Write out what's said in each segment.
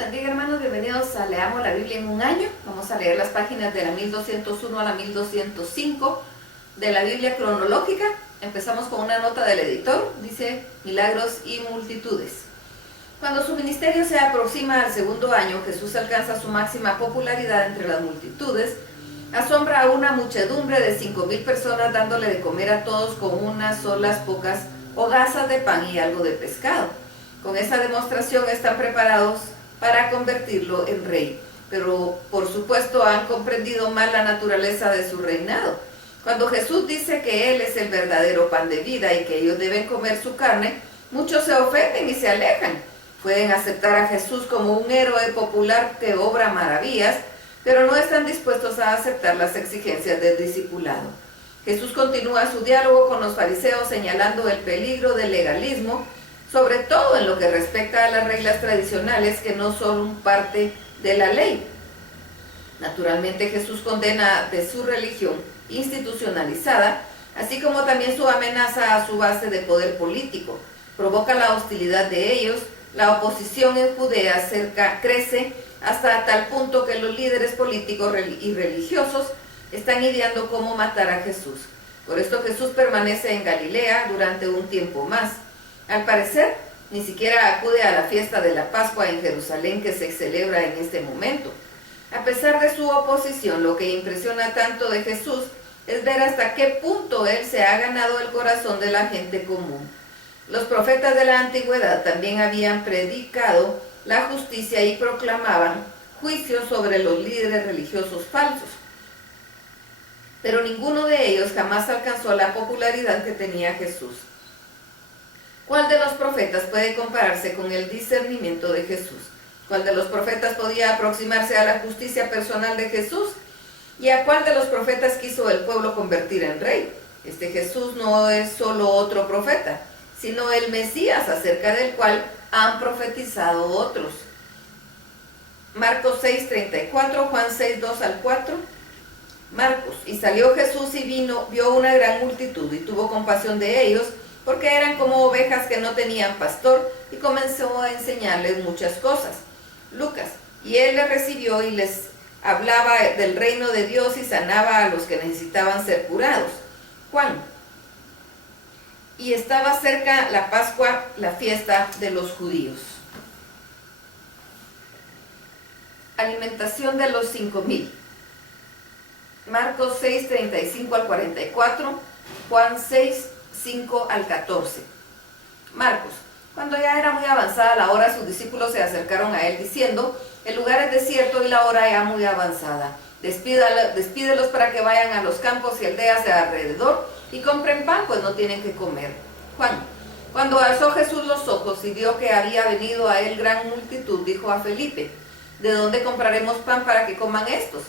bendiga, hermanos, bienvenidos a Leamos la Biblia en un año. Vamos a leer las páginas de la 1201 a la 1205 de la Biblia cronológica. Empezamos con una nota del editor, dice: milagros y multitudes. Cuando su ministerio se aproxima al segundo año, Jesús alcanza su máxima popularidad entre las multitudes. Asombra a una muchedumbre de 5,000 personas, dándole de comer a todos con unas solas pocas hogazas de pan y algo de pescado. Con esa demostración están preparados para convertirlo en rey, pero por supuesto han comprendido mal la naturaleza de su reinado. Cuando Jesús dice que Él es el verdadero pan de vida y que ellos deben comer su carne, muchos se ofenden y se alejan. Pueden aceptar a Jesús como un héroe popular que obra maravillas, pero no están dispuestos a aceptar las exigencias del discipulado. Jesús continúa su diálogo con los fariseos, señalando el peligro del legalismo, sobre todo en lo que respecta a las reglas tradicionales que no son parte de la ley. Naturalmente, Jesús condena de su religión institucionalizada, así como también su amenaza a su base de poder político. Provoca la hostilidad de ellos. La oposición en Judea crece hasta tal punto que los líderes políticos y religiosos están ideando cómo matar a Jesús. Por esto Jesús permanece en Galilea durante un tiempo más. Al parecer, ni siquiera acude a la fiesta de la Pascua en Jerusalén que se celebra en este momento. A pesar de su oposición, lo que impresiona tanto de Jesús es ver hasta qué punto Él se ha ganado el corazón de la gente común. Los profetas de la antigüedad también habían predicado la justicia y proclamaban juicios sobre los líderes religiosos falsos. Pero ninguno de ellos jamás alcanzó la popularidad que tenía Jesús. ¿Cuál de los profetas puede compararse con el discernimiento de Jesús? ¿Cuál de los profetas podía aproximarse a la justicia personal de Jesús? ¿Y a cuál de los profetas quiso el pueblo convertir en rey? Este Jesús no es solo otro profeta, sino el Mesías, acerca del cual han profetizado otros. Marcos 6:34, Juan 6:2 al 4. Marcos: y salió Jesús y vio una gran multitud y tuvo compasión de ellos, porque eran como ovejas que no tenían pastor, y comenzó a enseñarles muchas cosas. Lucas: y él les recibió y les hablaba del reino de Dios y sanaba a los que necesitaban ser curados. Juan: y estaba cerca la Pascua, la fiesta de los judíos. Alimentación de los 5,000. Marcos 6:35 al 44, Juan 6:5 al 14. Marcos: cuando ya era muy avanzada la hora, sus discípulos se acercaron a él diciendo: el lugar es desierto y la hora ya muy avanzada. Despídelos para que vayan a los campos y aldeas de alrededor y compren pan, pues no tienen que comer. Juan: cuando alzó Jesús los ojos y vio que había venido a él gran multitud, dijo a Felipe: ¿de dónde compraremos pan para que coman estos?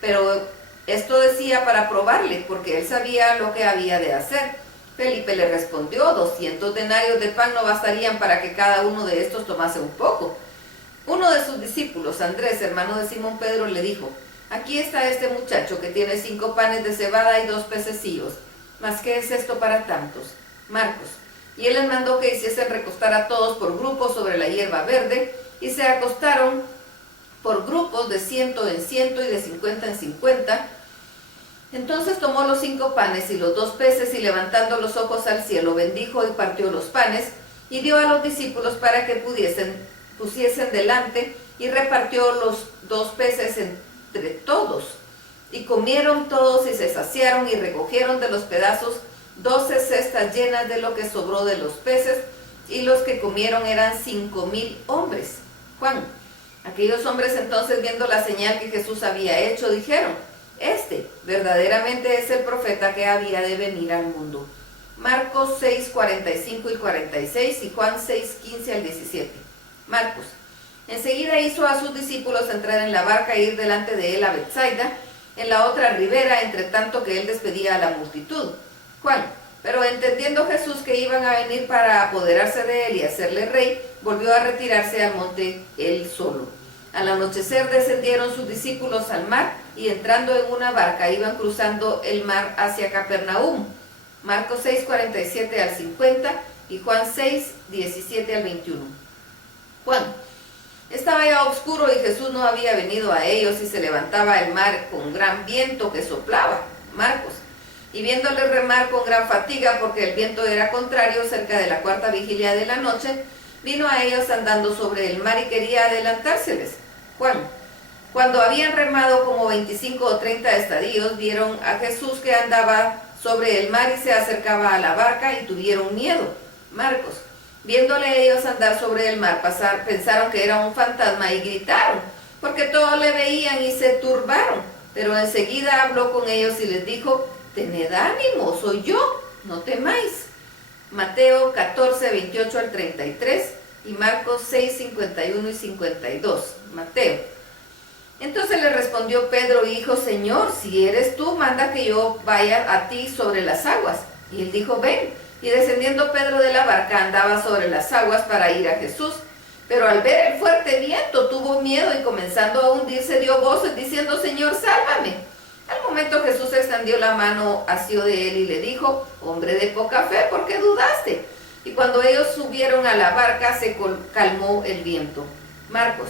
Pero esto decía para probarle, porque él sabía lo que había de hacer. Felipe le respondió: 200 denarios de pan no bastarían para que cada uno de estos tomase un poco. Uno de sus discípulos, Andrés, hermano de Simón Pedro, le dijo: aquí está este muchacho que tiene 5 panes de cebada y 2 pececillos. ¿Mas qué es esto para tantos? Marcos: y él les mandó que hiciesen recostar a todos por grupos sobre la hierba verde, y se acostaron por grupos de 100 en 100 y de 50 en 50. Entonces tomó los 5 panes y los 2 peces, y levantando los ojos al cielo, bendijo y partió los panes, y dio a los discípulos para que pusiesen delante, y repartió los 2 peces entre todos. Y comieron todos y se saciaron, y recogieron de los pedazos 12 cestas llenas de lo que sobró de los peces, y los que comieron eran 5,000 hombres. Juan: aquellos hombres entonces, viendo la señal que Jesús había hecho, dijeron: este verdaderamente es el profeta que había de venir al mundo. Marcos 6:45 y 46 y Juan 6:15 al 17. Marcos: enseguida hizo a sus discípulos entrar en la barca e ir delante de él a Betsaida, en la otra ribera, entre tanto que él despedía a la multitud. Juan: pero entendiendo Jesús que iban a venir para apoderarse de él y hacerle rey, volvió a retirarse al monte él solo. Al anochecer descendieron sus discípulos al mar, y entrando en una barca iban cruzando el mar hacia Capernaum. Marcos 6:47 al 50 y Juan 6:17 al 21. Juan: estaba ya oscuro y Jesús no había venido a ellos, y se levantaba el mar con gran viento que soplaba. Marcos. Y viéndole remar con gran fatiga, porque el viento era contrario, cerca de la cuarta vigilia de la noche, vino a ellos andando sobre el mar y quería adelantárseles. Juan. Cuando habían remado como 25 o 30 estadios, vieron a Jesús que andaba sobre el mar y se acercaba a la barca, y tuvieron miedo. Marcos. Viéndole ellos andar sobre el mar, pensaron que era un fantasma y gritaron, porque todos le veían y se turbaron. Pero enseguida habló con ellos y les dijo: tened ánimo, soy yo, no temáis. Mateo 14, 28 al 33 y Marcos 6, 51 y 52. Mateo. Entonces le respondió Pedro y dijo: Señor, si eres tú, manda que yo vaya a ti sobre las aguas. Y él dijo: ven. Y descendiendo Pedro de la barca, andaba sobre las aguas para ir a Jesús. Pero al ver el fuerte viento tuvo miedo, y comenzando a hundirse dio voces diciendo: Señor, sálvame. Al momento Jesús extendió la mano, asió de él y le dijo: hombre de poca fe, ¿por qué dudaste? Y cuando ellos subieron a la barca se calmó el viento. Marcos.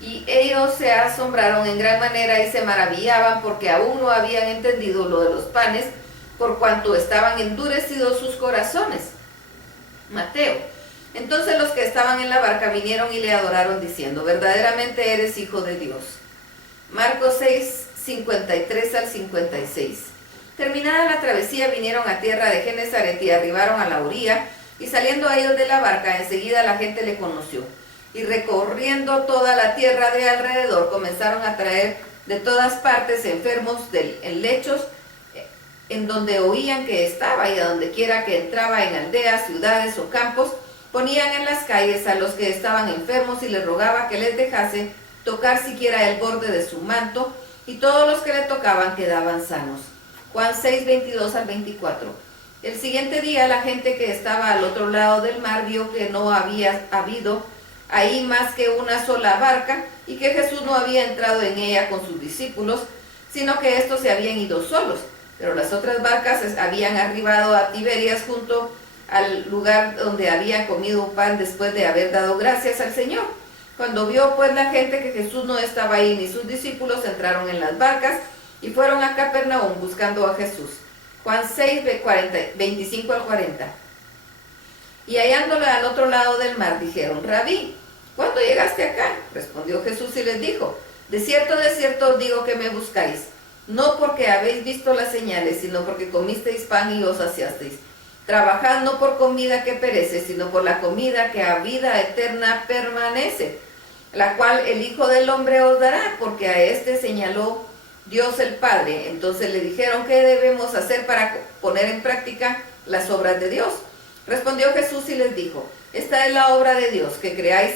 Y ellos se asombraron en gran manera y se maravillaban, porque aún no habían entendido lo de los panes, por cuanto estaban endurecidos sus corazones. Mateo. Entonces los que estaban en la barca vinieron y le adoraron diciendo: verdaderamente eres hijo de Dios. Marcos 6, 53 al 56. Terminada la travesía, vinieron a tierra de Genesaret y arribaron a la orilla, y saliendo a ellos de la barca, enseguida la gente le conoció. Y recorriendo toda la tierra de alrededor, comenzaron a traer de todas partes enfermos en lechos, en donde oían que estaba, y a donde quiera que entraba, en aldeas, ciudades o campos, ponían en las calles a los que estaban enfermos y les rogaba que les dejase tocar siquiera el borde de su manto, y todos los que le tocaban quedaban sanos. Juan 6, 22 al 24. El siguiente día la gente que estaba al otro lado del mar vio que no había habido ahí más que una sola barca, y que Jesús no había entrado en ella con sus discípulos, sino que estos se habían ido solos. Pero las otras barcas habían arribado a Tiberias, junto al lugar donde habían comido pan después de haber dado gracias al Señor. Cuando vio pues la gente que Jesús no estaba ahí ni sus discípulos, entraron en las barcas y fueron a Capernaum buscando a Jesús. Juan 6, 25 al 40. Y hallándolo al otro lado del mar, dijeron: Rabí, ¿cuándo llegaste acá? Respondió Jesús y les dijo: de cierto os digo que me buscáis, no porque habéis visto las señales, sino porque comisteis pan y os saciasteis. Trabajad no por comida que perece, sino por la comida que a vida eterna permanece, la cual el Hijo del Hombre os dará, porque a este señaló Dios el Padre. Entonces le dijeron: ¿qué debemos hacer para poner en práctica las obras de Dios? Respondió Jesús y les dijo: esta es la obra de Dios, que creáis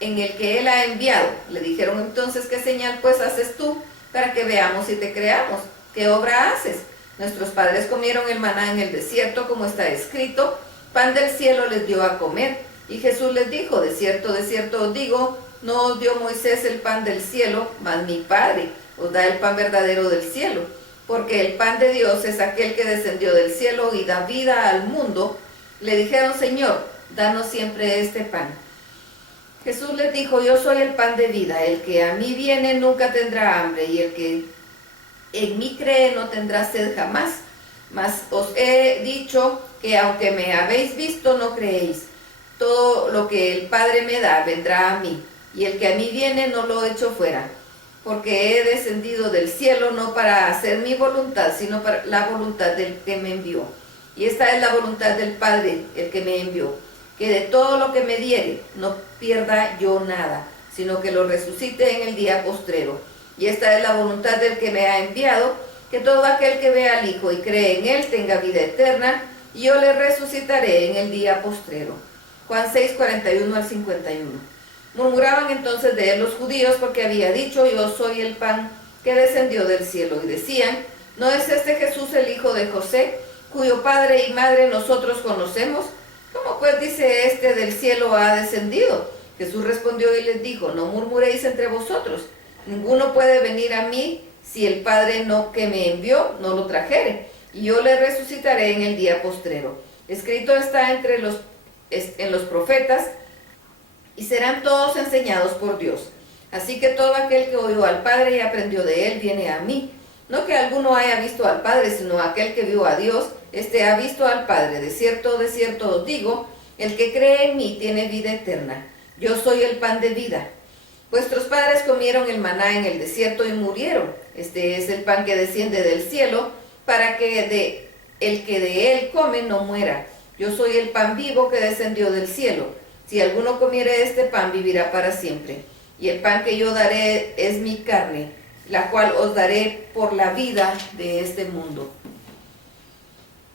en el que Él ha enviado. Le dijeron entonces: ¿qué señal pues haces tú para que veamos y te creamos? ¿Qué obra haces? Nuestros padres comieron el maná en el desierto, como está escrito: pan del cielo les dio a comer. Y Jesús les dijo: de cierto os digo, no os dio Moisés el pan del cielo, mas mi Padre os da el pan verdadero del cielo. Porque el pan de Dios es aquel que descendió del cielo y da vida al mundo. Le dijeron: Señor, danos siempre este pan. Jesús les dijo: yo soy el pan de vida, el que a mí viene nunca tendrá hambre, y el que en mí cree no tendrá sed jamás. Mas os he dicho que aunque me habéis visto, no creéis. Todo lo que el Padre me da vendrá a mí, y el que a mí viene no lo echo fuera. Porque he descendido del cielo no para hacer mi voluntad, sino para la voluntad del que me envió. Y esta es la voluntad del Padre, el que me envió, que de todo lo que me diere no pierda yo nada, sino que lo resucite en el día postrero. Y esta es la voluntad del que me ha enviado, que todo aquel que vea al Hijo y cree en Él tenga vida eterna, y yo le resucitaré en el día postrero. Juan 6, 41 al 51. Murmuraban entonces de él los judíos, porque había dicho: yo soy el pan que descendió del cielo. Y decían: ¿no es este Jesús el hijo de José, cuyo padre y madre nosotros conocemos? ¿Cómo pues dice este: del cielo ha descendido? Jesús respondió y les dijo: no murmuréis entre vosotros. Ninguno puede venir a mí si el Padre que me envió no lo trajere, y yo le resucitaré en el día postrero. Escrito está en los profetas: y serán todos enseñados por Dios. Así que todo aquel que oyó al Padre y aprendió de él viene a mí. No que alguno haya visto al Padre, sino aquel que vio a Dios, este ha visto al Padre. De cierto os digo, el que cree en mí tiene vida eterna. Yo soy el pan de vida. Vuestros padres comieron el maná en el desierto y murieron. Este es el pan que desciende del cielo, para que el que de él come no muera. Yo soy el pan vivo que descendió del cielo. Si alguno comiere este pan, vivirá para siempre. Y el pan que yo daré es mi carne, la cual os daré por la vida de este mundo.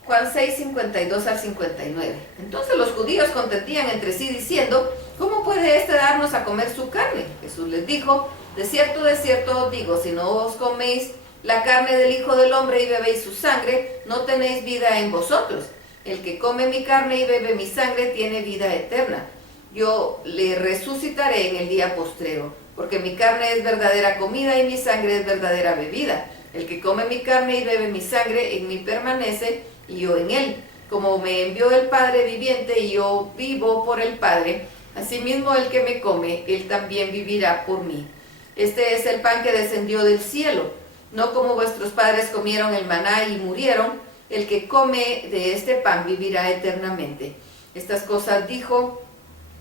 Juan 6, 52 al 59. Entonces los judíos contendían entre sí diciendo, ¿cómo puede éste darnos a comer su carne? Jesús les dijo, de cierto os digo, si no os coméis la carne del Hijo del Hombre y bebéis su sangre, no tenéis vida en vosotros. El que come mi carne y bebe mi sangre tiene vida eterna. Yo le resucitaré en el día postrero, porque mi carne es verdadera comida y mi sangre es verdadera bebida. El que come mi carne y bebe mi sangre, en mí permanece y yo en él. Como me envió el Padre viviente y yo vivo por el Padre, asimismo el que me come, él también vivirá por mí. Este es el pan que descendió del cielo, no como vuestros padres comieron el maná y murieron. El que come de este pan vivirá eternamente. Estas cosas dijo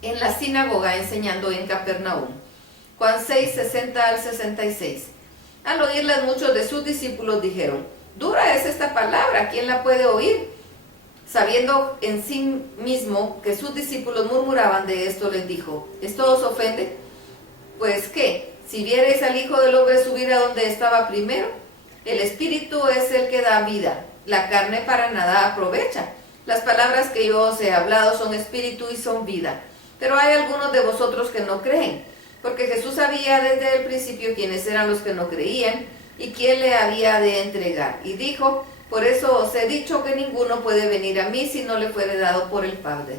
en la sinagoga enseñando en Capernaum. Juan 6, 60 al 66. Al oírlas muchos de sus discípulos dijeron, dura es esta palabra, ¿quién la puede oír? Sabiendo en sí mismo que sus discípulos murmuraban de esto, les dijo, ¿esto os ofende? Pues ¿qué? Si viereis al Hijo del Hombre subir a donde estaba primero, el Espíritu es el que da vida, la carne para nada aprovecha. Las palabras que yo os he hablado son espíritu y son vida. Pero hay algunos de vosotros que no creen, porque Jesús sabía desde el principio quiénes eran los que no creían y quién le había de entregar. Y dijo, por eso os he dicho que ninguno puede venir a mí si no le fuere dado por el Padre.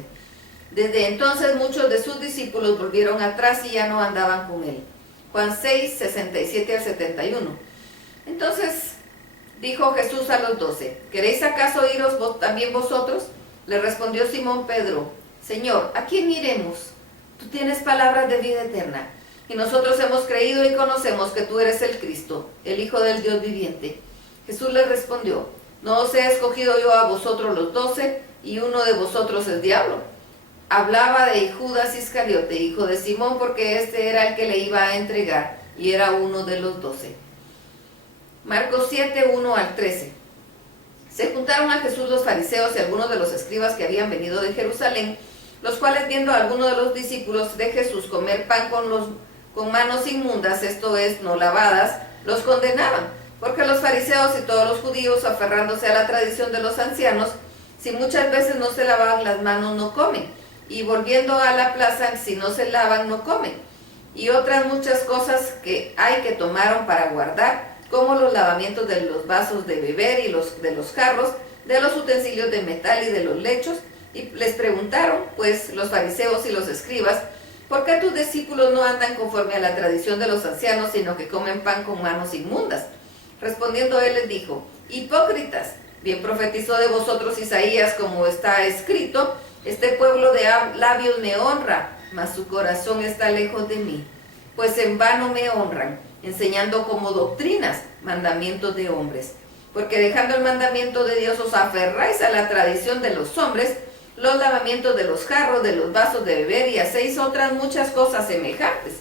Desde entonces muchos de sus discípulos volvieron atrás y ya no andaban con él. Juan 6, 67 al 71. Entonces dijo Jesús a los 12, ¿queréis acaso iros también vosotros? Le respondió Simón Pedro, Señor, ¿a quién iremos? Tú tienes palabras de vida eterna, y nosotros hemos creído y conocemos que tú eres el Cristo, el Hijo del Dios viviente. Jesús le respondió, ¿no os he escogido yo a vosotros los 12, y uno de vosotros es diablo? Hablaba de Judas Iscariote, hijo de Simón, porque este era el que le iba a entregar, y era uno de los 12. Marcos 7, 1 al 13. Se juntaron a Jesús los fariseos y algunos de los escribas que habían venido de Jerusalén, los cuales viendo a algunos de los discípulos de Jesús comer pan con manos inmundas, esto es, no lavadas, los condenaban, porque los fariseos y todos los judíos, aferrándose a la tradición de los ancianos, si muchas veces no se lavaban las manos no comen, y volviendo a la plaza, si no se lavan no comen, y otras muchas cosas que hay que tomaron para guardar, como los lavamientos de los vasos de beber y de los jarros, de los utensilios de metal y de los lechos. Y les preguntaron, pues, los fariseos y los escribas, ¿por qué tus discípulos no andan conforme a la tradición de los ancianos, sino que comen pan con manos inmundas? Respondiendo él les dijo, hipócritas, bien profetizó de vosotros Isaías, como está escrito, este pueblo de labios me honra, mas su corazón está lejos de mí, pues en vano me honran, enseñando como doctrinas mandamientos de hombres. Porque dejando el mandamiento de Dios os aferráis a la tradición de los hombres, los lavamientos de los jarros, de los vasos de beber y hacéis otras muchas cosas semejantes.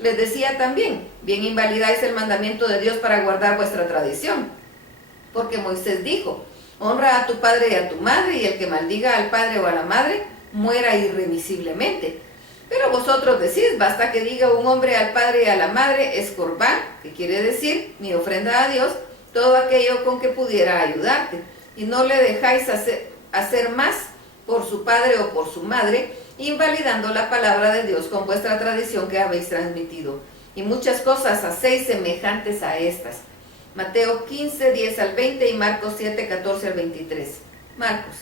Les decía también, bien invalidáis el mandamiento de Dios para guardar vuestra tradición. Porque Moisés dijo, honra a tu padre y a tu madre, y el que maldiga al padre o a la madre, muera irremisiblemente. Pero vosotros decís, basta que diga un hombre al padre y a la madre, es corbán, que quiere decir, mi ofrenda a Dios, todo aquello con que pudiera ayudarte, y no le dejáis hacer más por su padre o por su madre, invalidando la palabra de Dios con vuestra tradición que habéis transmitido. Y muchas cosas hacéis semejantes a estas. Mateo 15, 10 al 20 y Marcos 7, 14 al 23. Marcos.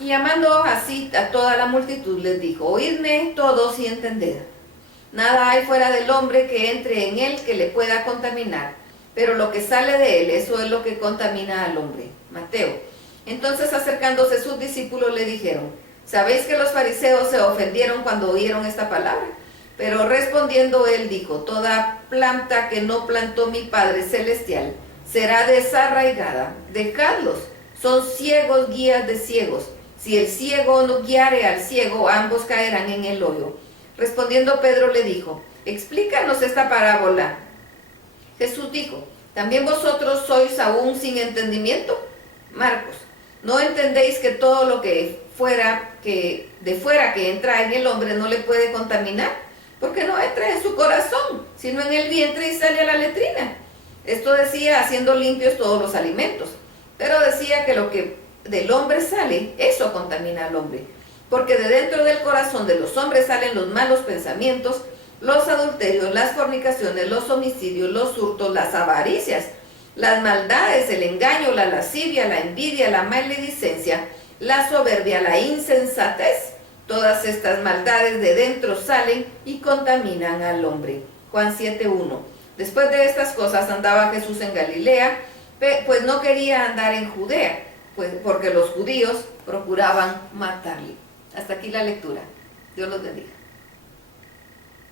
Y llamando así a toda la multitud les dijo, oídme todos y entended. Nada hay fuera del hombre que entre en él que le pueda contaminar, pero lo que sale de él, eso es lo que contamina al hombre. Mateo. Entonces acercándose sus discípulos le dijeron, Sabéis que los fariseos se ofendieron cuando oyeron esta palabra. Pero respondiendo él dijo, toda planta que no plantó mi Padre Celestial será desarraigada. Dejadlos, son ciegos guías de ciegos. Si el ciego no guiare al ciego, ambos caerán en el hoyo. Respondiendo Pedro le dijo, explícanos esta parábola. Jesús dijo, ¿también vosotros sois aún sin entendimiento? Marcos, ¿no entendéis que todo lo que de fuera que entra en el hombre no le puede contaminar? Porque no entra en su corazón, sino en el vientre y sale a la letrina. Esto decía haciendo limpios todos los alimentos. Pero decía que lo que del hombre sale, eso contamina al hombre. Porque de dentro del corazón de los hombres salen los malos pensamientos, los adulterios, las fornicaciones, los homicidios, los hurtos, las avaricias, las maldades, el engaño, la lascivia, la envidia, la maledicencia, la soberbia, la insensatez. Todas estas maldades de dentro salen y contaminan al hombre. Juan 7:1. Después de estas cosas andaba Jesús en Galilea, pues no quería andar en Judea, pues porque los judíos procuraban matarle. Hasta aquí la lectura. Dios los bendiga.